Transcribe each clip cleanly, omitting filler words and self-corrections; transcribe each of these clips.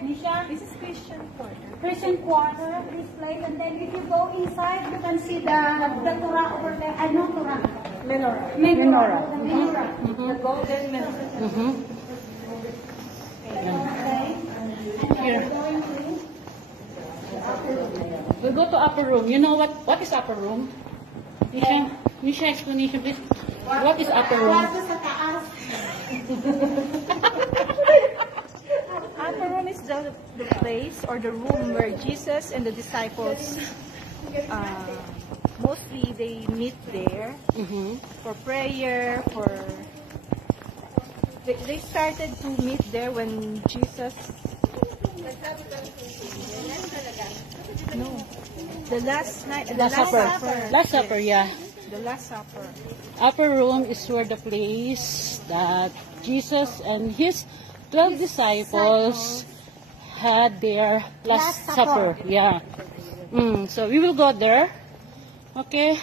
Nisha? This is Christian quarter. Christian quarter, this place. And then if you go inside, you can see the Torah over there. I know Torah. Menorah. Menorah. The menorah. The golden menorah. Okay. Here. We'll go to upper room. You know what is upper room? Nisha, explanation please. What is upper room? Kwarto sa taas. Upper room is the place or the room where Jesus and the disciples, mostly they meet there for prayer, they started to meet there when Jesus, the last night, Last Supper, yeah. The Last Supper. Upper room is where the place that Jesus and his 12 disciples had their Last Supper. Yeah. So we will go there. Okay.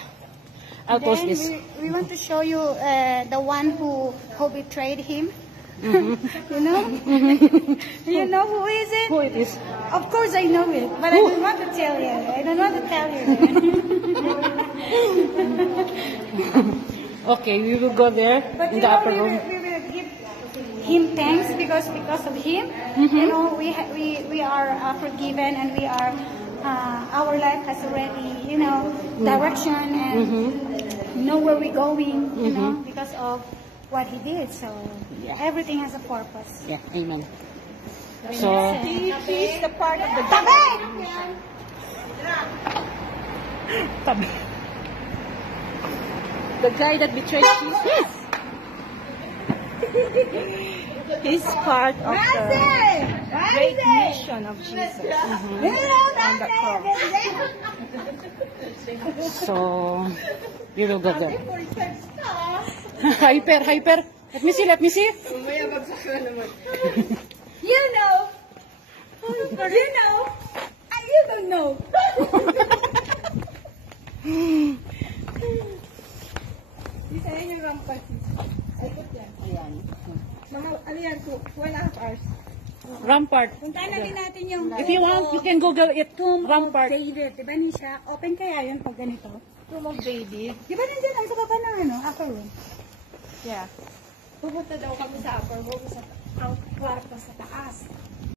I'll post Then this. we want to show you the one who betrayed him. You know? You know who is it? Who it is? Of course I know it, but I don't want to tell you. I don't want to tell you. Okay, we will go there But in you the know, upper room. we will give him thanks because of him. You know, we are forgiven and we are our life has already, you know, direction and know where we're going. You know, because of what he did. So everything has a purpose. Yeah, amen. So, He's the part of the guy that betrayed Jesus. He's part of the great mission of Jesus on the cross. so we will go there. Hyper. Let me see. You know. You know. And you don't know. Isa yan yung rampart. Ay, ito yan. Ayan. Mga, ano yan, 2.5 hours. Rampart. Puntahan natin yung If you want, you can Google it. Tomb of Rampart. David. Diba Nisha? Open kaya yun pag ganito? Tomb of David. Di ba nandiyan ang sa baba ng upper room? Yeah. Pupunta daw kami sa upper room sa ang kwarto sa taas.